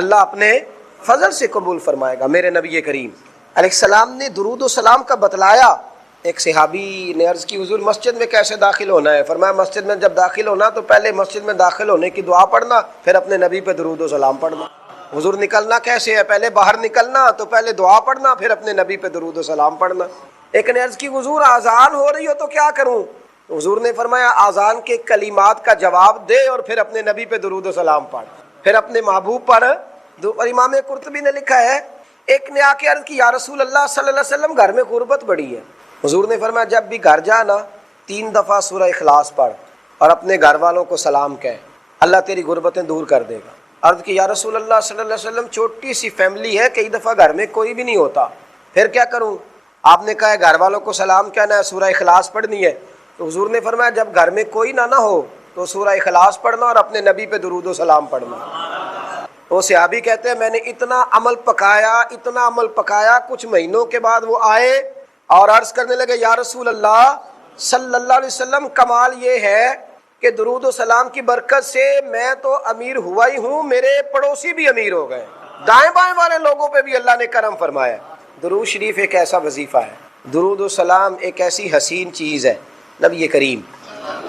اللہ اپنے فضل سے قبول فرمائے گا۔ میرے نبی کریم علیہ السلام نے درود و سلام کا بتلایا۔ ایک صحابی نے عرض کی حضور مسجد میں کیسے داخل ہونا ہے؟ فرمایا مسجد میں جب داخل ہونا تو پہلے مسجد میں داخل ہونے کی دعا پڑھنا، پھر اپنے نبی پہ درود و سلام پڑھنا۔ حضور نکلنا کیسے ہے؟ پہلے باہر نکلنا تو پہلے دعا پڑھنا، پھر اپنے نبی پہ درود و سلام پڑھنا۔ ایک نے عرض کی حضور اذان ہو رہی ہو تو کیا کروں؟ حضور نے فرمایا اذان کے کلمات کا جواب دے اور پھر اپنے نبی پہ درود و سلام پڑھ، پھر اپنے محبوب پر۔ اور امام قرطبی نے لکھا ہے ایک نے آ کے عرض کی یا رسول اللہ صلی اللہ علیہ وسلم گھر میں غربت بڑی ہے۔ حضور نے فرمایا جب بھی گھر جانا 3 دفعہ سورہ اخلاص پڑھ اور اپنے گھر والوں کو سلام کہہ، اللہ تیری غربتیں دور کر دے گا۔ عرض کی یا رسول اللہ صلی اللہ علیہ وسلم چھوٹی سی فیملی ہے، کئی دفعہ گھر میں کوئی بھی نہیں ہوتا، پھر کیا کروں؟ آپ نے کہا ہے گھر والوں کو سلام کہنا ہے، سورہ اخلاص پڑھنی ہے۔ تو حضور نے فرمایا جب گھر میں کوئی نہ ہو تو سورہ اخلاص پڑھنا اور اپنے نبی پہ درود و سلام پڑھنا۔ وہ صحابی کہتے ہیں میں نے اتنا عمل پکایا، کچھ مہینوں کے بعد وہ آئے اور عرض کرنے لگے یا رسول اللہ صلی اللہ علیہ وسلم کمال یہ ہے کہ درود و سلام کی برکت سے میں تو امیر ہوا ہی ہوں، میرے پڑوسی بھی امیر ہو گئے، دائیں بائیں والے لوگوں پہ بھی اللہ نے کرم فرمایا۔ درود شریف ایک ایسا وظیفہ ہے، درود و سلام ایک ایسی حسین چیز ہے۔ نبی کریم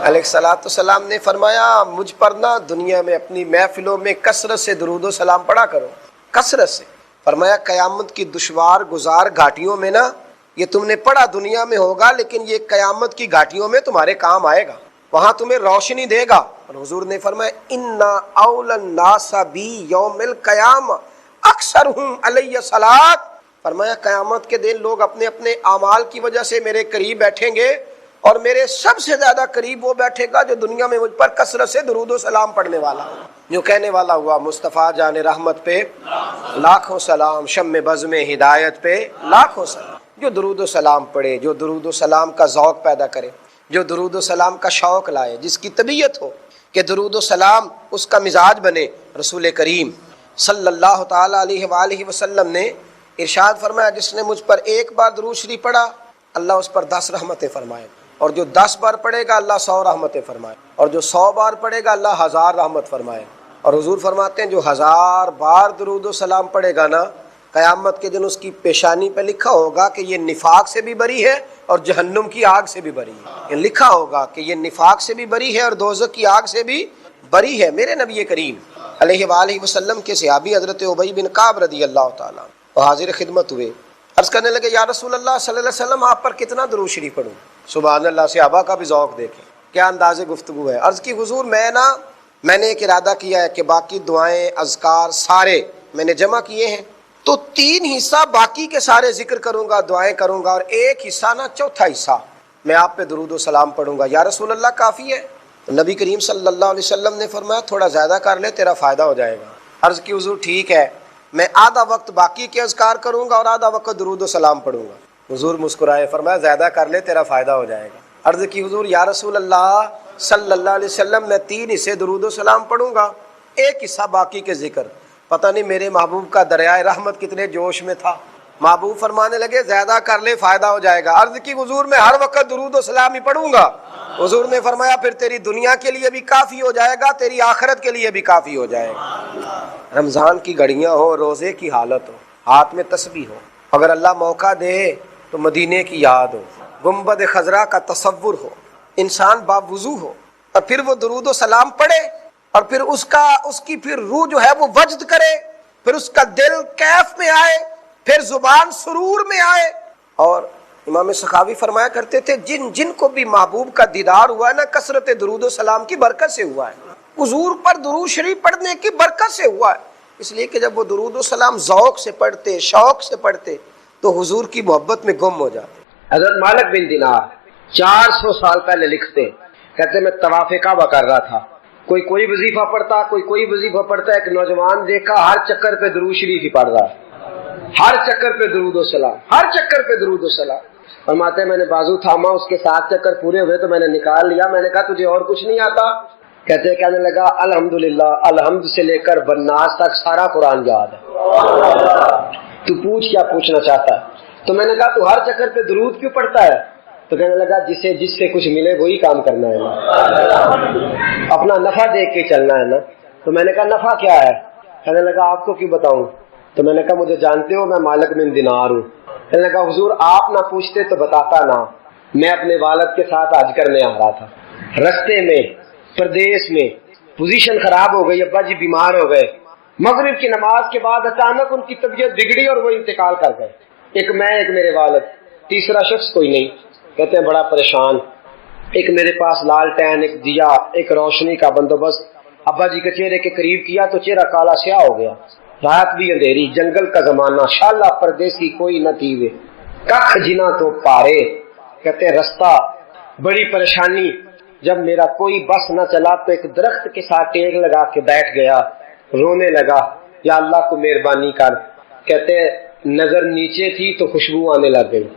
علیہ الصلوۃ والسلام نے فرمایا مجھ پر نہ دنیا میں اپنی محفلوں میں کثرت سے درود و سلام پڑھا کرو، کثرت سے۔ فرمایا قیامت کی دشوار گزار گھاٹیوں میں نا یہ تم نے پڑھا دنیا میں ہوگا، لیکن یہ قیامت کی گھاٹیوں میں تمہارے کام آئے گا، وہاں تمہیں روشنی دے گا۔ اور حضور نے فرمایا انا اول الناس بی یوم القیامہ اکثرہم علی صلاۃ۔ فرمایا قیامت کے دن لوگ اپنے اپنے اعمال کی وجہ سے میرے قریب بیٹھیں گے، اور میرے سب سے زیادہ قریب وہ بیٹھے گا جو دنیا میں مجھ پر کثرت سے درود و سلام پڑھنے والا، جو کہنے والا ہوا مصطفیٰ جان رحمت پہ لاکھوں سلام، شم بزم ہدایت پہ لاکھوں سلام۔ جو درود و سلام پڑھے، جو درود و سلام کا ذوق پیدا کرے، جو درود و سلام کا شوق لائے، جس کی طبیعت ہو کہ درود و سلام اس کا مزاج بنے۔ رسول کریم صلی اللہ تعالی علیہ وآلہ وسلم نے ارشاد فرمایا جس نے مجھ پر ایک بار درود شریف پڑھا اللہ اس پر 10 رحمتیں فرمائے، اور جو 10 بار پڑھے گا اللہ 100 رحمتیں فرمائے، اور جو 100 بار پڑھے گا اللہ 1000 رحمت فرمائے۔ اور حضور فرماتے ہیں جو 1000 بار درود و سلام پڑھے گا نا قیامت کے دن اس کی پیشانی پہ لکھا ہوگا کہ یہ نفاق سے بھی بری ہے اور جہنم کی آگ سے بھی بری ہے، یہ لکھا ہوگا کہ یہ نفاق سے بھی بری ہے اور دوزخ کی آگ سے بھی بری ہے۔ میرے نبی کریم علیہ وآلہ وسلم کے صحابی حضرت ابی بن کعب رضی اللہ تعالیٰ وہ حاضر خدمت ہوئے، عرض کرنے لگے یا رسول اللہ صلی اللہ علیہ وسلم آپ پر کتنا درود شریف پڑھوں؟ سبحان اللہ، صحابہ کا بھی ذوق دیکھیں کیا انداز گفتگو ہے۔ عرض کی حضور میں نے ایک ارادہ کیا ہے کہ باقی دعائیں اذکار سارے میں نے جمع کیے ہیں، تو 3 حصہ باقی کے سارے ذکر کروں گا، دعائیں کروں گا، اور ایک حصہ نا چوتھا حصہ میں آپ پہ درود و سلام پڑھوں گا۔ یا رسول اللہ کافی ہے؟ تو نبی کریم صلی اللہ علیہ وسلم نے فرمایا تھوڑا زیادہ کر لے تیرا فائدہ ہو جائے گا۔ عرض کی حضور ٹھیک ہے، میں آدھا وقت باقی کے اذکار کروں گا اور آدھا وقت درود و سلام پڑھوں گا۔ حضور مسکرائے، فرمایا زیادہ کر لے تیرا فائدہ ہو جائے گا۔ عرض کی حضور یا رسول اللہ صلی اللہ علیہ وسلم میں 3 حصے درود و سلام پڑھوں گا، ایک حصہ باقی کے ذکر۔ پتہ نہیں میرے محبوب کا دریائے رحمت کتنے جوش میں تھا، محبوب فرمانے لگے زیادہ کر لے فائدہ ہو جائے گا۔ عرض کی حضور میں ہر وقت درود و سلام ہی پڑھوں گا۔ حضور نے فرمایا پھر تیری دنیا کے لیے بھی کافی ہو جائے گا، تیری آخرت کے لیے بھی کافی ہو جائے گا۔ رمضان کی گھڑیاں ہو، روزے کی حالت ہو، ہاتھ میں تسبیح ہو، اگر اللہ موقع دے تو مدینے کی یاد ہو، گنبد خضرا کا تصور ہو، انسان باوضو ہو، اور پھر وہ درود و سلام پڑھے، اور پھر اس کی پھر روح جو ہے وہ وجد کرے، پھر اس کا دل کیف میں آئے، پھر زبان سرور میں آئے۔ اور امام سخاوی فرمایا کرتے تھے جن کو بھی محبوب کا دیدار ہوا ہے نا کثرت درود و سلام کی برکت سے ہوا ہے، حضور پر درود شریف پڑھنے کی برکت سے ہوا ہے، اس لیے کہ جب وہ درود و سلام ذوق سے پڑھتے، شوق سے پڑھتے تو حضور کی محبت میں گم ہو جاتے۔ حضرت مالک بن دینار 400 سال پہلے لکھتے، کہتے میں طواف کعبہ کر رہا تھا، کوئی وظیفہ پڑھتا، کوئی وظیفہ پڑھتا، ایک نوجوان دیکھا ہر چکر پہ درود شریف ہی پڑھ رہا ہے، ہر چکر پہ درود و سلام، ہر چکر پہ درود و سلام۔ فرماتے میں نے بازو تھاما، اس کے 7 چکر پورے ہوئے تو میں نے نکال لیا، میں نے کہا تجھے اور کچھ نہیں آتا؟ کہنے لگا الحمدللہ، الحمد سے لے کر بناس تک سارا قرآن یاد ہے، تو پوچھ کیا پوچھنا چاہتا ہے؟ تو میں نے کہا تو ہر چکر پہ درود کیوں پڑھتا ہے؟ تو کہنے لگا جس سے کچھ ملے وہی کام کرنا ہے نا، اپنا نفع دیکھ کے چلنا ہے نا۔ تو میں نے کہا نفع کیا ہے؟ کہنے لگا آپ کو کیوں بتاؤں؟ تو میں نے کہا مجھے جانتے ہو میں مالک بن دینار ہوں۔ کہنے لگا حضور آپ نہ پوچھتے تو بتاتا نہ، میں اپنے والد کے ساتھ حج کرنے آ رہا تھا، رستے میں پردیس میں پوزیشن خراب ہو گئی، ابا جی بیمار ہو گئے، مغرب کی نماز کے بعد اچانک ان کی طبیعت بگڑی اور وہ انتقال کر گئے، ایک میں ایک میرے والد، تیسرا شخص کوئی نہیں۔ کہتے ہیں بڑا پریشان، ایک میرے پاس لالٹین، ایک دیا، ایک روشنی کا بندوبست ابا جی کے چہرے کے قریب کیا تو چہرہ کالا سیاہ ہو گیا، رات بھی اندھیری، جنگل کا زمانہ، شالا پردیسی کوئی نہ تیوے کخ جنا تو پارے۔ کہتے ہیں رستہ بڑی پریشانی، جب میرا کوئی بس نہ چلا تو ایک درخت کے ساتھ ٹیک لگا کے بیٹھ گیا، رونے لگا، یا اللہ کو مہربانی کر۔ کہتے ہیں نظر نیچے تھی تو خوشبو آنے لگ گئی،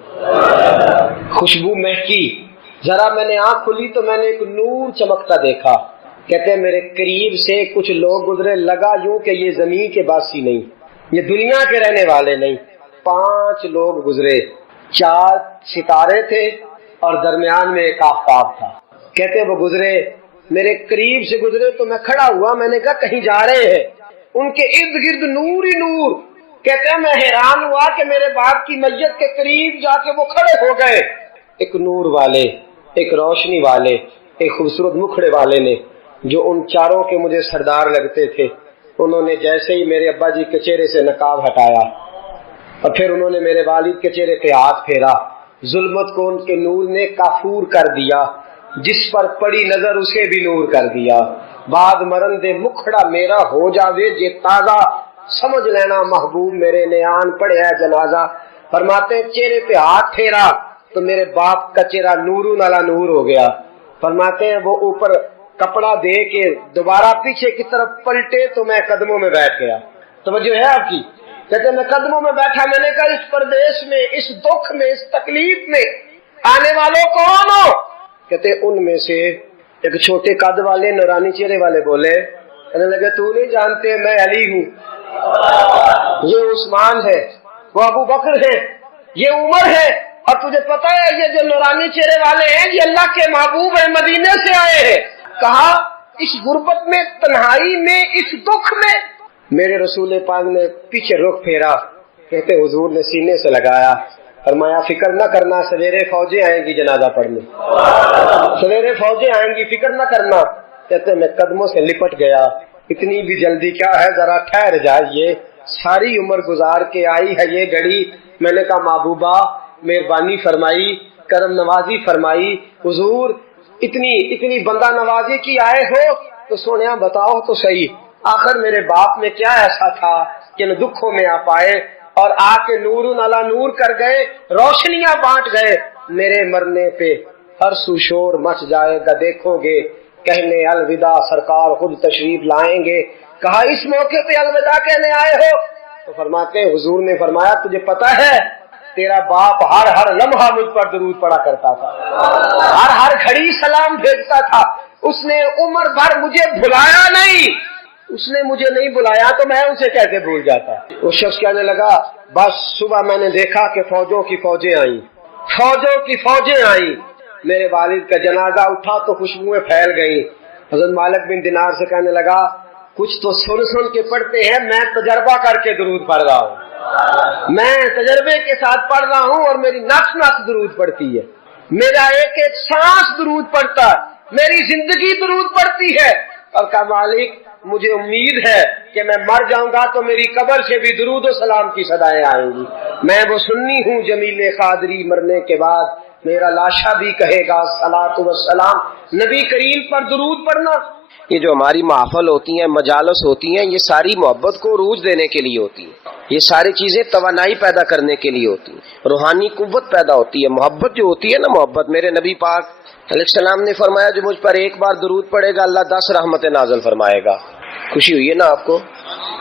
خوشبو مہکی، ذرا میں نے آنکھ کھلی تو میں نے ایک نور چمکتا دیکھا۔ کہتے ہیں میرے قریب سے کچھ لوگ گزرے، لگا یوں کہ یہ زمین کے باسی نہیں، یہ دنیا کے رہنے والے نہیں۔ 5 لوگ گزرے، 4 ستارے تھے اور درمیان میں ایک آفتاب تھا۔ کہتے ہیں وہ گزرے، میرے قریب سے گزرے تو میں کھڑا ہوا، میں نے کہا کہیں جا رہے ہیں، ان کے ارد گرد نور ہی نور۔ کہتے ہیں میں حیران ہوا کہ میرے باپ کی میت کے قریب جا کے وہ کھڑے ہو گئے، ایک نور والے، ایک روشنی والے، ایک خوبصورت مکھڑے والے نے، جو ان چاروں کے مجھے سردار لگتے تھے، انہوں نے جیسے ہی میرے ابا جی کے چہرے سے نقاب ہٹایا اور پھر انہوں نے میرے والد کے چہرے پہ ہاتھ پھیرا، ظلمت کو ان کے نور نے کافور کر دیا، جس پر پڑی نظر اسے بھی نور کر دیا۔ بعد مرن دے مکھڑا میرا ہو جاوے جے تازہ، سمجھ لینا محبوب میرے نیان پڑے ہے جنازہ۔ فرماتے ہیں چہرے پہ ہاتھ پھیرا تو میرے باپ کا چہرہ نوروں والا نور ہو گیا۔ فرماتے ہیں وہ اوپر کپڑا دے کے دوبارہ پیچھے کی طرف پلٹے تو میں قدموں میں بیٹھ گیا۔ توجہ ہے آپ کی؟ کہتے میں قدموں میں بیٹھا، میں نے کہا اس پردیش میں، اس دکھ میں، اس تکلیف میں آنے والوں کون ہو؟ کہتے ان میں سے ایک چھوٹے قد والے نورانی چہرے والے بولے، کہنے لگے تو نہیں جانتے میں علی ہوں، یہ عثمان ہے، وہ ابو بکر ہے، یہ عمر ہے، اور تجھے پتا ہے یہ جو نورانی چہرے والے ہیں یہ اللہ کے محبوب ہیں، مدینے سے آئے ہیں۔ کہا اس غربت میں، تنہائی میں، اس دکھ میں میرے رسول پاک نے پیچھے رخ پھیرا، کہتے حضور نے سینے سے لگایا، فرمایا فکر نہ کرنا، سویرے فوجیں آئیں گی جنازہ پڑھنے، سویرے فوجیں آئیں گی، فکر نہ کرنا۔ کہتے میں قدموں سے لپٹ گیا، اتنی بھی جلدی کیا ہے، ذرا ٹھہر جائیے، ساری عمر گزار کے آئی ہے یہ گھڑی۔ میں نے کہا محبوبہ مہربانی فرمائی، کرم نوازی فرمائی، حضور اتنی بندہ نوازی کی آئے ہو تو سونیا بتاؤ تو صحیح، آخر میرے باپ میں کیا ایسا تھا کہ نہ دکھوں میں آپ آئے اور آ کے نور نالا نور کر گئے، روشنیاں بانٹ گئے۔ میرے مرنے پہ ہر سو شور مچ جائے گا، دیکھو گے کہنے الوداع سرکار خود تشریف لائیں گے۔ کہا اس موقع پہ الوداع کہنے آئے ہو؟ تو فرماتے ہیں حضور نے فرمایا تجھے پتا ہے تیرا باپ ہر لمحہ مجھ پر درود پڑا کرتا تھا، ہر گھڑی سلام بھیجتا تھا، اس نے عمر بھر مجھے بھلایا نہیں، اس نے مجھے نہیں بلایا تو میں اسے کیسے بھول جاتا۔ وہ شخص کہنے لگا بس صبح میں نے دیکھا کہ فوجوں کی فوجیں آئیں، فوجوں کی فوجیں آئیں، میرے والد کا جنازہ اٹھا تو خوشبوئیں پھیل گئیں۔ حضرت مالک بن دینار سے کہنے لگا کچھ تو سن کے پڑھتے ہیں، میں تجربہ کر کے درود پڑھ رہا ہوں، میں تجربے کے ساتھ پڑھ رہا ہوں اور میری نفس درود پڑھتی ہے، میرا ایک ایک سانس درود پڑھتا ہے، میری زندگی درود پڑھتی ہے۔ اور کہا مالک مجھے امید ہے کہ میں مر جاؤں گا تو میری قبر سے بھی درود و سلام کی صدائیں آئیں گی، میں وہ سنی ہوں جمیل قادری، مرنے کے بعد میرا لاشا بھی کہے گا صلاۃ و سلام، نبی کریم پر درود پڑھنا۔ یہ جو ہماری محفل ہوتی ہیں، مجالس ہوتی ہیں، یہ ساری محبت کو عروج دینے کے لیے ہوتی ہیں، یہ ساری چیزیں توانائی پیدا کرنے کے لیے ہوتی ہیں، روحانی قوت پیدا ہوتی ہے۔ محبت جو ہوتی ہے نا، محبت، میرے نبی پاک علیہ السلام نے فرمایا جو مجھ پر ایک بار درود پڑے گا اللہ 10 رحمتیں نازل فرمائے گا۔ خوشی ہوئی ہے نا آپ کو؟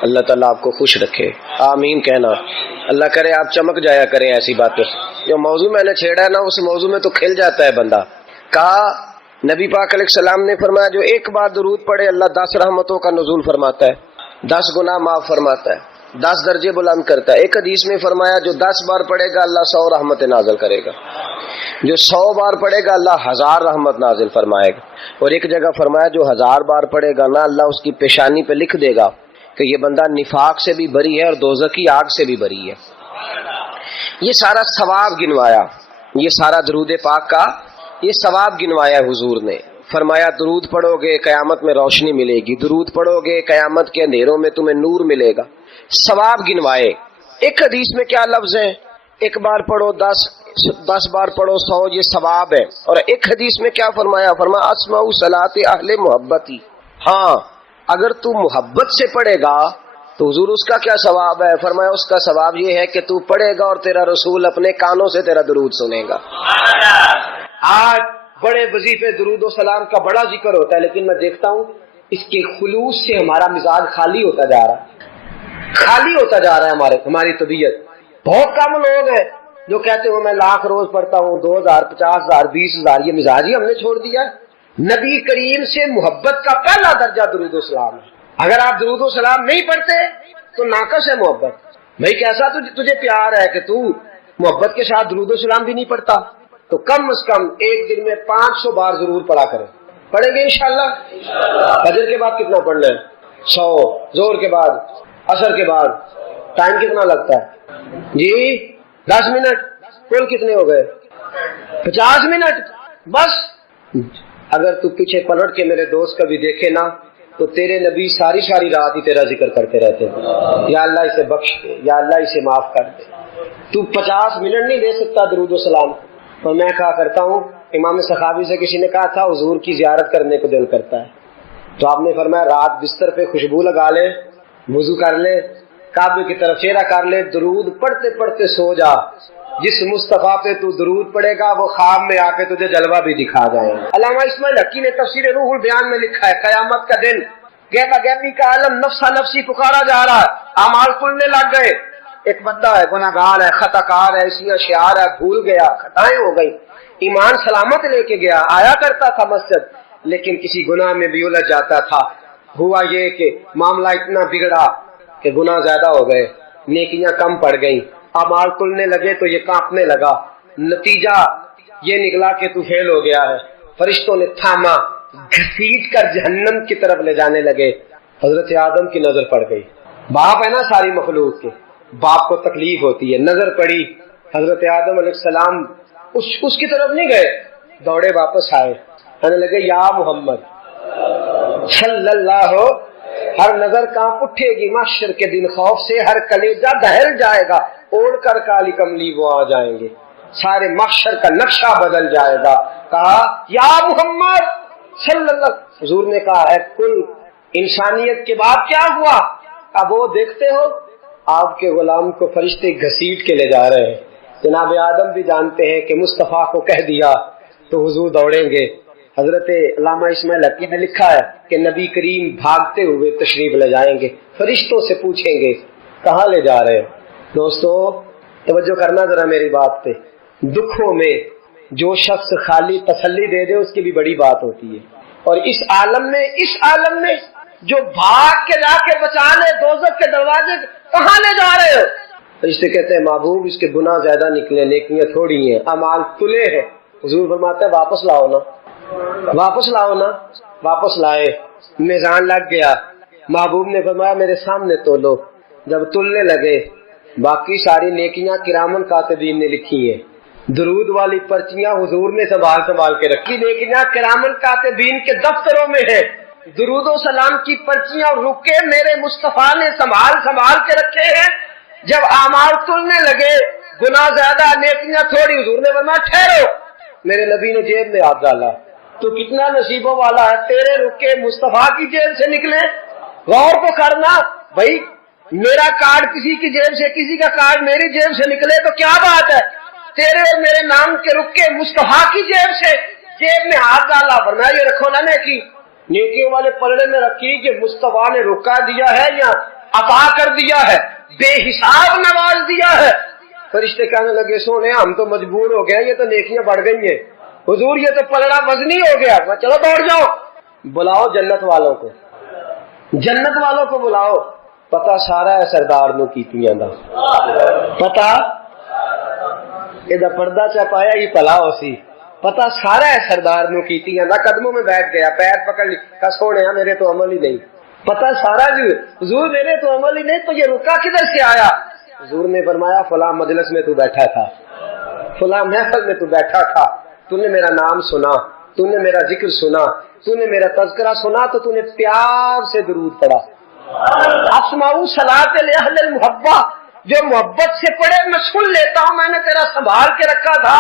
اللہ تعالیٰ آپ کو خوش رکھے، آمین کہنا۔ اللہ کرے آپ چمک جایا کریں ایسی باتیں، جو موضوع میں نے چھیڑا ہے نا اس موضوع میں تو کھل جاتا ہے بندہ۔ کہا نبی پاک علیہ السلام نے فرمایا جو ایک بار درود پڑھے اللہ 10 رحمتوں کا نزول فرماتا ہے، 10 گناہ معاف فرماتا ہے، 10 درجے بلند کرتا ہے۔ ایک حدیث میں فرمایا جو 10 بار پڑھے گا اللہ 100 رحمتیں نازل کرے گا، جو 100 بار پڑھے گا اللہ 1000 رحمت نازل فرمائے گا، اور ایک جگہ فرمایا جو 1000 بار پڑھے گا نا اللہ اس کی پیشانی پہ لکھ دے گا کہ یہ بندہ نفاق سے بھی بری ہے اور دوزخ کی آگ سے بھی بری ہے. یہ سارا ثواب گنوایا، یہ سارا درود پاک کا یہ ثواب گنوایا حضور نے. فرمایا درود پڑھو گے قیامت میں روشنی ملے گی، درود پڑھو گے قیامت کے اندھیروں میں تمہیں نور ملے گا. ثواب گنوائے. ایک حدیث میں کیا لفظ ہے؟ ایک بار پڑھو 10 بار پڑھو 100، یہ ثواب ہے. اور ایک حدیث میں کیا فرمایا؟ فرمایا اسمع صلاۃ اہل محبتی. ہاں اگر تو محبت سے پڑھے گا تو حضور اس کا کیا ثواب ہے؟ فرمایا اس کا ثواب یہ ہے کہ تو پڑھے گا اور تیرا رسول اپنے کانوں سے تیرا درود سنے گا. آج بڑے وظیفے درود و سلام کا بڑا ذکر ہوتا ہے، لیکن میں دیکھتا ہوں اس کے خلوص سے ہمارا مزاج خالی ہوتا جا رہا ہے، خالی ہوتا جا رہا ہے ہماری طبیعت. بہت کم لوگ ہیں جو کہتے ہو میں 1,00,000 روز پڑھتا ہوں، 2,000 50,000 20,000. یہ مزاج ہی ہم نے چھوڑ دیا. نبی کریم سے محبت کا پہلا درجہ درود و سلام ہے. اگر آپ درود و سلام نہیں پڑھتے تو ناقص ہے محبت. بھائی کیسا تجھے پیار ہے کہ تو محبت کے ساتھ درود و سلام بھی نہیں پڑھتا؟ تو کم از کم ایک دن میں 500 بار ضرور پڑھا کریں. پڑھیں گے انشاءاللہ؟ فجر کے بعد کتنا پڑھنا ہے؟ 100. زور کے بعد، عصر کے بعد. ٹائم کتنا لگتا ہے جی؟ 10 منٹ. کل کتنے ہو گئے؟ 50 منٹ بس. اگر تو پیچھے پلٹ کے میرے دوست کا بھی دیکھے نا تو تیرے نبی ساری رات ہی تیرا ذکر کرتے رہتے ہیں، یا اللہ اسے بخش دے، یا اللہ اسے معاف کر دے. تو 50 منٹ نہیں دے سکتا درود و سلام. اور میں کہا کرتا ہوں، امام سخاوی سے کسی نے کہا تھا حضور کی زیارت کرنے کو دل کرتا ہے، تو آپ نے فرمایا رات بستر پہ خوشبو لگا لے، وضو کر لے، کعبے کی طرف چہرہ کر لے، درود پڑھتے پڑھتے سو جا. جس مصطفیٰ پہ تو درود پڑے گا وہ خواب میں آ کے تجھے جلوہ بھی دکھا جائیں گے. علامہ اسماعیل حقی نے تفسیر روح البیان میں لکھا ہے قیامت کا دن گیبا گیبی کا عالم نفسا نفسی پکارا جا رہا ہے، اعمال کھلنے لگ گئے. ایک بندہ ہے گناہگار ہے، خطا کار ہے، اسی اشعار ہے، بھول گیا، خطائیں ہو گئی، ایمان سلامت لے کے گیا، آیا کرتا تھا مسجد، لیکن کسی گناہ میں بھی الجھ جاتا تھا. ہوا یہ کہ معاملہ اتنا بگڑا کہ گناہ زیادہ ہو گئے، نیکیاں کم پڑ گئیں، اعمال کھلنے لگے تو یہ کانپنے لگا. نتیجہ یہ نکلا کہ تو فیل ہو گیا ہے. فرشتوں نے تھاما، گھسیٹ کر جہنم کی طرف لے جانے لگے. حضرت آدم کی نظر پڑ گئی. باپ ہے نا ساری مخلوق کے، باپ کو تکلیف ہوتی ہے. نظر پڑی، حضرت آدم علیہ السلام اس کی طرف نہیں گئے، دوڑے واپس آئے، کہنے لگے یا محمد صلی اللہ ہو. ہر نظر کانپ اٹھے گی محشر کے دن خوف سے، ہر کلیجہ دہل جائے گا، اوڑھ کر کالی کملی وہ آ جائیں گے، سارے محشر کا نقشہ بدل جائے گا. کہا یا محمد صلی اللہ. حضور نے کہا ہے کل انسانیت کے بعد کیا ہوا؟ اب وہ دیکھتے ہو آپ کے غلام کو فرشتے گھسیٹ کے لے جا رہے ہیں. جناب آدم بھی جانتے ہیں کہ مصطفیٰ کو کہہ دیا تو حضور دوڑیں گے. حضرت علامہ اسماعیل حقی نے لکھا ہے کہ نبی کریم بھاگتے ہوئے تشریف لے جائیں گے، فرشتوں سے پوچھیں گے کہاں لے جا رہے ہیں. دوستو توجہ کرنا ذرا میری بات پہ. دکھوں میں جو شخص خالی تسلی دے دے اس کی بھی بڑی بات ہوتی ہے. اور اس عالم میں جو بھاگ کے لا کے بچا لے دوزخ کے دروازے، کہاں لے جا رہے ہو؟ فرشتے کہتے ہیں محبوب اس کے گناہ زیادہ نکلے، نیکیاں تھوڑی ہیں، اعمال تلے ہیں. حضور فرماتے ہیں واپس لاؤ نا، واپس لاؤ نا. واپس لائے، میزان لگ گیا. محبوب نے فرمایا میرے سامنے تولو. جب تلنے لگے باقی ساری نیکیاں کرامن کاتبین نے لکھی ہیں، درود والی پرچیاں حضور نے سنبھال کے رکھی. نیکیاں کرامن کاتبین کے دفتروں میں ہیں، درود و سلام کی پرچیاں رکے میرے مصطفیٰ نے سنبھال کے رکھے ہیں. جب اعمال تلنے لگے، گناہ زیادہ نیکیاں تھوڑی، حضور نے فرمایا ٹھہرو. میرے نبی نے جیب میں ہاتھ ڈالا. تو کتنا نصیبوں والا ہے، تیرے رکے مصطفیٰ کی جیب سے نکلے. غور تو کرنا بھائی، میرا کارڈ کسی کی جیب سے، کسی کا کارڈ میری جیب سے نکلے تو کیا بات ہے. تیرے اور میرے نام کے رکے مصطفیٰ کی جیب سے، جیب میں ہاتھ ڈالا. فرمایا یہ رکھو نا نیکی، نیکیوں والے پلڑے میں رکھی کہ مصطفیٰ نے رکا دیا ہے یا عطا کر دیا ہے، بے حساب نواز دیا ہے. فرشتے کہنے لگے سونے ہم تو مجبور ہو گئے، یہ تو نیکیاں بڑھ گئی ہیں. حضور یہ تو پلڑا وزنی ہو گیا. چلو دوڑ جاؤ، بلاؤ جنت والوں کو، جنت والوں کو بلاؤ. پتا سارا ہے سردار نو کیتیاں دا، پتا یہ پردہ چپایا ہی پلا ہو سی. پتا سارا ہے سردار نو کیتیاں دا. قدموں میں بیٹھ گیا، پیر پکڑ لی، کہا سونے میرے تو عمل ہی نہیں. پتہ سارا جو حضور میرے تو عمل ہی نہیں تو یہ رکا کدھر سے آیا؟ حضور نے فرمایا فلاں مجلس میں تو بیٹھا تھا، فلاں محفل میں تو بیٹھا تھا، تو نے میرا نام سنا، تو نے میرا ذکر سنا، تو نے میرا تذکرہ سنا، تو نے پیار سے درود پڑھا۔ اسمعوا صلاۃ اہل المحبہ، جو محبت سے پڑھے میں سن لیتا ہوں، میں نے تیرا سنبھال کے رکھا تھا،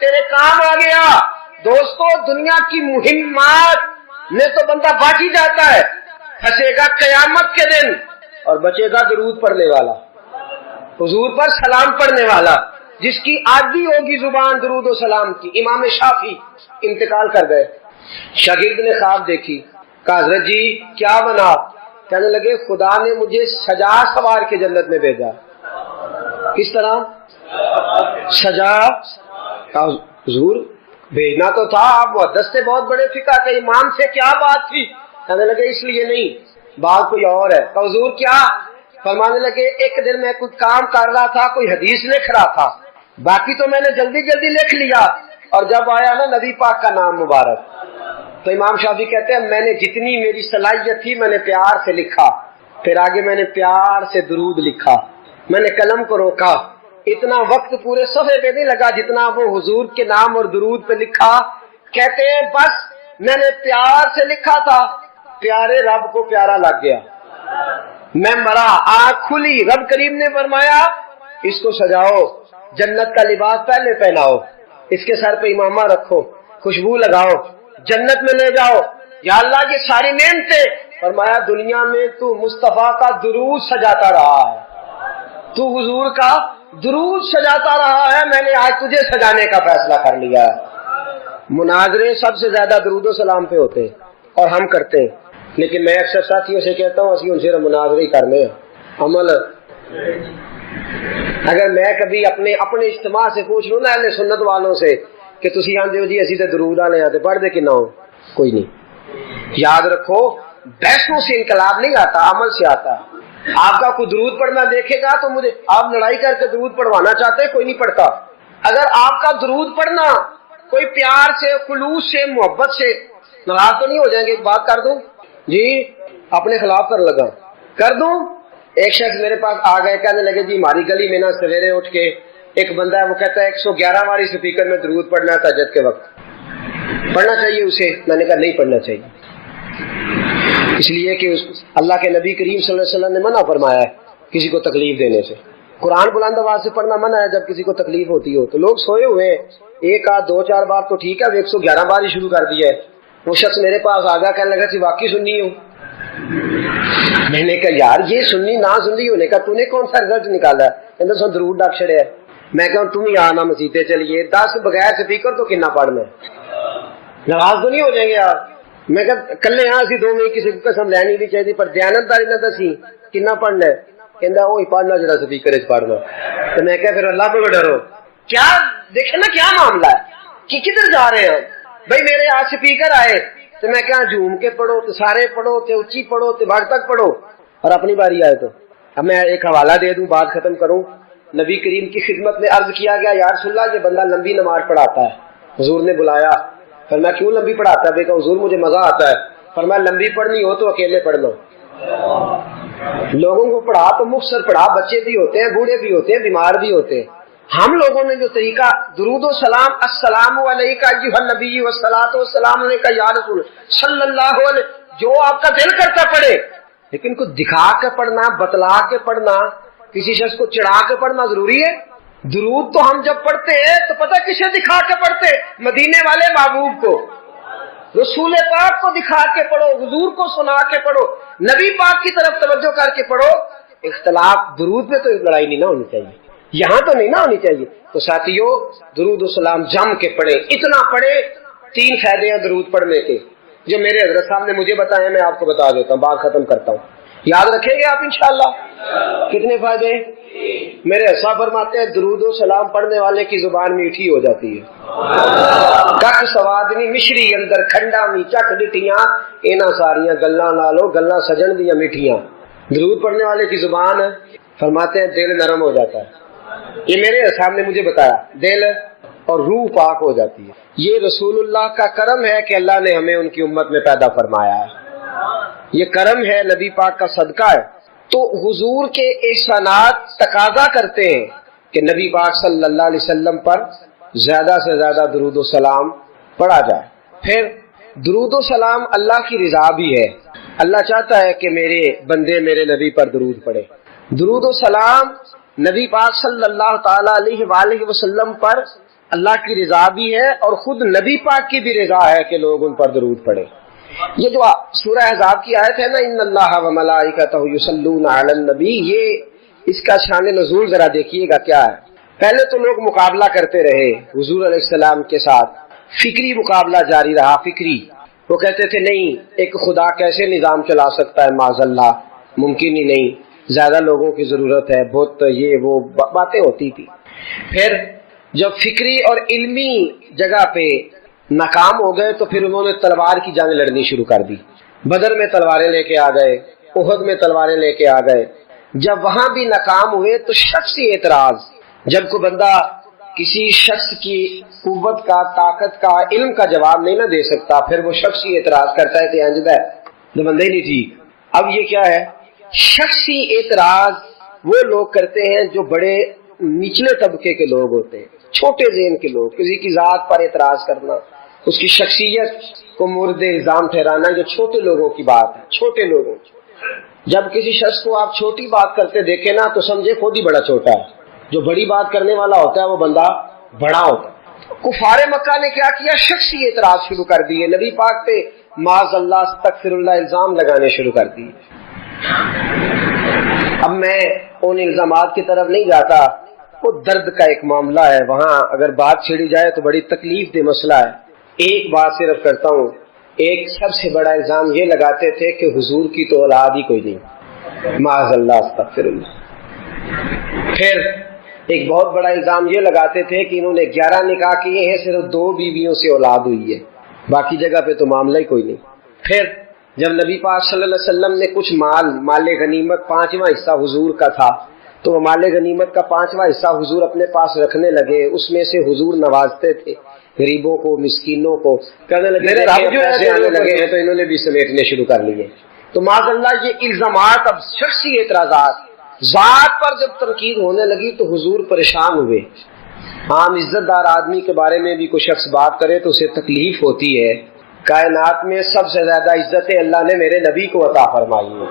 تیرے کام آ گیا۔ دوستو دنیا کی مہمات میں تو بندہ باقی جاتا ہے، پھنسے گا قیامت کے دن اور بچے گا درود پڑھنے والا، حضور پر سلام پڑھنے والا، جس کی عادی ہوگی زبان درود و سلام کی۔ امام شافعی انتقال کر گئے، شاگرد نے خواب دیکھی، کہا حضرت جی کیا بنا؟ کہنے لگے خدا نے مجھے سجا سوار کے جنت میں بھیجا۔ کس طرح سجا؟ کہا حضور بھیجنا تو تھا، آپ محدث سے بہت بڑے فقہ کے امام سے، کیا بات تھی؟ کہنے لگے اس لیے نہیں، بات کوئی اور ہے۔ کہا حضور کیا؟ فرمانے لگے ایک دن میں کچھ کام کر رہا تھا، کوئی حدیث لکھ رہا تھا، باقی تو میں نے جلدی جلدی لکھ لیا، اور جب آیا نا نبی پاک کا نام مبارک، تو امام شافعی کہتے ہیں میں نے جتنی میری صلاحیت تھی میں نے پیار سے لکھا، پھر آگے میں نے پیار سے درود لکھا، میں نے قلم کو روکا، اتنا وقت پورے صفحے پہ نہیں لگا جتنا وہ حضور کے نام اور درود پہ لکھا۔ کہتے ہیں بس میں نے پیار سے لکھا تھا، پیارے رب کو پیارا لگ گیا، میں مرا، آنکھ کھلی، رب کریم نے فرمایا اس کو سجاؤ، جنت کا لباس پہلے پہناؤ، اس کے سر پہ امامہ رکھو، خوشبو لگاؤ، جنت میں لے جاؤ، یا اللہ یہ ساری نعمتیں۔ فرمایا دنیا میں تو مصطفیٰ کا درود سجاتا رہا ہے، تو حضور کا درود سجاتا رہا ہے، میں نے آج تجھے سجانے کا فیصلہ کر لیا ہے۔ مناظرے سب سے زیادہ درود و سلام پہ ہوتے ہیں اور ہم کرتے ہیں، لیکن میں اکثر ساتھیوں سے کہتا ہوں اسی ان سے مناظرے ہی کرنے عمل۔ اگر میں کبھی اپنے اجتماع سے پوچھ لوں نا اہل سنت والوں سے کہ تسی آندے ہو جی اسی تے درود والے آتے پڑھ دے کہ نہ ہو، کوئی نہیں۔ یاد رکھو بحثوں سے انقلاب نہیں آتا، عمل سے آتا ہے۔ آپ کا کوئی درود پڑھنا دیکھے گا تو مجھے آپ لڑائی کر کے درود پڑھوانا چاہتے ہیں، کوئی نہیں پڑھتا۔ اگر آپ کا درود پڑھنا کوئی پیار سے، خلوص سے، محبت سے، ناراض تو نہیں ہو جائیں گے؟ ایک بات کر دوں جی، اپنے خلاف کر لگا کر دوں۔ ایک شخص میرے پاس آ گئے، کہنے لگے جی ہماری گلی میں نا سویرے اٹھ کے ایک بندہ ہے وہ کہتا ہے 111 باری سپیکر میں درود پڑھنا ہے تہجد کے وقت، پڑھنا چاہیے اسے؟ میں نے کہا نہیں پڑھنا چاہیے، اس لیے کہ اللہ کے نبی کریم صلی اللہ علیہ وسلم نے منع فرمایا ہے کسی کو تکلیف دینے سے۔ قرآن بلند آواز سے پڑھنا منع ہے جب کسی کو تکلیف ہوتی ہو۔ تو لوگ سوئے ہوئے ہیں، ایک آدھ دو چار بار تو ٹھیک ہے، 111 بار ہی شروع کر دیا ہے۔ وہ شخص میرے پاس آ گیا، کہنے لگا جی واقعی سنی ہو؟ میں نے کہا یار یہ سنی نہ سنی ہونے کا تو نے کون سا رزلٹ نکالا ہے؟ کہتے سن درود ڈاک چھڑے ہے۔ میں کہا تم ہی آنا مسیطے چلیے، 10 بغیر سپیکر تو کنا پڑھنا ہے، ناراض تو نہیں ہو جائیں گے آپ؟ میں کہا کلے ہاں سی دو میں کسی کو قسم لینی نہیں چاہیے، پر دیانتداری نہ دسی کنا پڑھنا ہے؟ کہندا وہی پڑھنا جڑا سپیکر وچ پڑھنا۔ تو میں کہا پھر اللہ پہ ڈرو، کیا دیکھیں نا کیا معاملہ ہے کہ کدھر جا رہے ہیں بھائی؟ میرے آج سپیکر آئے تو میں کہا جھوم کے پڑھو، تو سارے پڑھو، تو اونچی پڑھو، تو بھاگ تک پڑھو، اور اپنی باری آئے تو اب میں ایک حوالہ دے دوں، بات ختم کروں۔ نبی کریم کی خدمت میں عرض کیا گیا یا رسول اللہ یہ بندہ لمبی نماز پڑھاتا ہے۔ حضور نے بلایا، فرمایا کیوں لمبی پڑھاتا ہے؟ کہا حضور مجھے مزہ آتا ہے۔ فرمایا لمبی پڑھنی ہو تو اکیلے پڑھ لو، لوگوں کو پڑھا تو مختصر پڑھا، بچے بھی ہوتے ہیں، بوڑھے بھی ہوتے ہیں، بیمار بھی ہوتے ہیں۔ ہم لوگوں نے جو طریقہ درود و سلام، السلام علیکہ ایھا النبی والصلاۃ والسلام علیکہ یا رسول صلی اللہ علیہ، جو آپ کا دل کرتا پڑھے، لیکن کو دکھا کے پڑھنا، بتلا کے پڑھنا، کسی شخص کو چڑھا کے پڑھنا ضروری ہے؟ درود تو ہم جب پڑھتے ہیں تو پتہ کسے دکھا کے پڑھتے؟ مدینے والے محبوب کو، رسول پاک کو دکھا کے پڑھو، حضور کو سنا کے پڑھو، نبی پاک کی طرف توجہ کر کے پڑھو۔ اختلاف درود پہ تو لڑائی نہیں نہ ہونی چاہیے، یہاں تو نہیں نہ ہونی چاہیے۔ تو ساتھیو درود و سلام جم کے پڑھے، اتنا پڑھے۔ 3 فائدے ہیں درود پڑھنے کے جو میرے حضرت صاحب نے مجھے بتائے، میں آپ کو بتا دیتا ہوں، بات ختم کرتا ہوں، یاد رکھیں گے آپ انشاءاللہ۔ کتنے فائدے؟ میرے حضرت فرماتے ہیں درود و سلام پڑھنے والے کی زبان میٹھی ہو جاتی ہے۔ کک سوادنی مشری اندر کھنڈا می چک ڈٹیاں، اینا ساریاں گلاں نالو گلاں سجن دیاں میٹھیاں۔ درود پڑھنے والے کی زبان فرماتے ہیں دل نرم ہو جاتا ہے، یہ میرے صاحب نے مجھے بتایا، دل اور روح پاک ہو جاتی ہے۔ یہ رسول اللہ کا کرم ہے کہ اللہ نے ہمیں ان کی امت میں پیدا فرمایا ہے۔ یہ کرم ہے، نبی پاک کا صدقہ ہے۔ تو حضور کے احسانات تقاضا کرتے ہیں کہ نبی پاک صلی اللہ علیہ وسلم پر زیادہ سے زیادہ درود و سلام پڑھا جائے۔ پھر درود و سلام اللہ کی رضا بھی ہے، اللہ چاہتا ہے کہ میرے بندے میرے نبی پر درود پڑھے۔ درود و سلام نبی پاک صلی اللہ تعالی علیہ وآلہ وسلم پر اللہ کی رضا بھی ہے، اور خود نبی پاک کی بھی رضا ہے کہ لوگ ان پر درود پڑھیں۔ یہ جو سورہ احزاب کی آیت ہے نا، ان اللہ و ملائکتہ یصلون علی النبی، یہ اس کا شان نزول ذرا دیکھیے گا کیا ہے۔ پہلے تو لوگ مقابلہ کرتے رہے حضور علیہ السلام کے ساتھ، فکری مقابلہ جاری رہا، فکری۔ وہ کہتے تھے نہیں، ایک خدا کیسے نظام چلا سکتا ہے، معاذ اللہ، ممکن ہی نہیں، زیادہ لوگوں کی ضرورت ہے، بہت یہ وہ باتیں ہوتی تھی۔ پھر جب فکری اور علمی جگہ پہ ناکام ہو گئے تو پھر انہوں نے تلوار کی جنگ لڑنی شروع کر دی، بدر میں تلواریں لے کے آ گئے، احد میں تلواریں لے کے آ گئے۔ جب وہاں بھی ناکام ہوئے تو شخصی اعتراض، جب کوئی بندہ کسی شخص کی قوت کا، طاقت کا، علم کا جواب نہیں نہ دے سکتا، پھر وہ شخصی اعتراض کرتا ہے کہ انجدہ ہے تو بندہ ہی نہیں ٹھیک۔ اب یہ کیا ہے؟ شخصی اعتراض وہ لوگ کرتے ہیں جو بڑے نچلے طبقے کے لوگ ہوتے ہیں، چھوٹے ذہن کے لوگ، کسی کی ذات پر اعتراض کرنا، اس کی شخصیت کو مورد الزام ٹھہرانا، یہ چھوٹے لوگوں کی بات ہے، چھوٹے لوگوں۔ جب کسی شخص کو آپ چھوٹی بات کرتے دیکھیں نا تو سمجھے خود ہی بڑا چھوٹا ہے، جو بڑی بات کرنے والا ہوتا ہے وہ بندہ بڑا ہوتا ہے۔ کفار مکہ نے کیا کیا؟ شخصی اعتراض شروع کر دیے، نبی پاک پہ معاذ اللہ استغفر اللہ الزام لگانے شروع کر دیے۔ اب میں ان الزامات کی طرف نہیں جاتا، وہ درد کا ایک معاملہ ہے، وہاں اگر بات چھڑی جائے تو بڑی تکلیف دہ مسئلہ ہے۔ ایک بات صرف کرتا ہوں، ایک سب سے بڑا الزام یہ لگاتے تھے کہ حضور کی تو اولاد ہی کوئی نہیں، معاذ اللہ استغفر اللہ۔ پھر ایک بہت بڑا الزام یہ لگاتے تھے کہ انہوں نے 11 نکاح کیے ہیں، صرف 2 بیویوں سے اولاد ہوئی ہے، باقی جگہ پہ تو معاملہ ہی کوئی نہیں۔ پھر جب نبی پاک صلی اللہ علیہ وسلم نے کچھ مال غنیمت 5واں حصہ حضور کا تھا، تو وہ مال غنیمت کا 5واں حصہ حضور اپنے پاس رکھنے لگے، اس میں سے حضور نوازتے تھے غریبوں کو، مسکینوں کو، کہنے لگے پیسے آنے لگے ہیں تو انہوں نے بھی سمیٹنے شروع کر لیے۔ تو معاذ اللہ یہ الزامات، اب شخصی اعتراضات، ذات پر جب تنقید ہونے لگی تو حضور پریشان ہوئے۔ عام عزت دار آدمی کے بارے میں بھی کوئی شخص بات کرے تو اسے تکلیف ہوتی ہے۔ کائنات میں سب سے زیادہ عزتیں اللہ نے میرے نبی کو عطا فرمائی ہیں،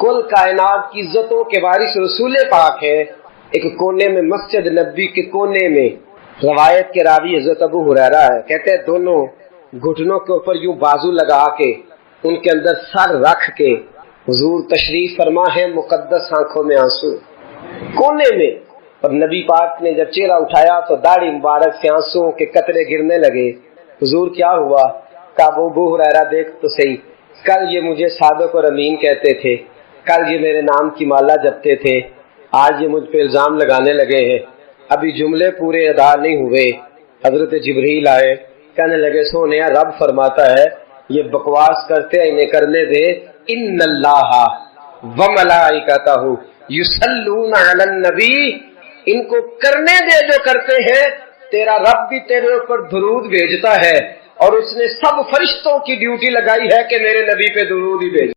کل کائنات کی عزتوں کے وارث رسول پاک ہے۔ ایک کونے میں مسجد نبی کے کونے میں روایت کے راوی حضرت ابو ہریرہ ہے، کہتے ہیں دونوں گھٹنوں کے اوپر یوں بازو لگا کے ان کے اندر سر رکھ کے حضور تشریف فرما ہے، مقدس آنکھوں میں آنسو کونے میں، اور نبی پاک نے جب چہرہ اٹھایا تو داڑھی مبارک سے آنسوؤں کے قطرے گرنے لگے۔ حضور کیا ہوا؟ کہا ابو ہریرہ دیکھ تو صحیح، کل یہ مجھے صادق اور امین کہتے تھے، کل یہ میرے نام کی مالا جپتے تھے، آج یہ مجھ پہ الزام لگانے لگے ہیں، ابھی جملے پورے ادا نہیں ہوئے۔ حضرت جبریل آئے، کہنے لگے سونیا رب فرماتا ہے یہ بکواس کرتے ہیں، انہیں کرنے دے، ان اللہ وملائکتہ یصلون علی النبی، ان کو کرنے دے جو کرتے ہیں، تیرا رب بھی تیرے اوپر درود بھیجتا ہے، اور اس نے سب فرشتوں کی ڈیوٹی لگائی ہے کہ میرے نبی پہ درود ہی بھیج۔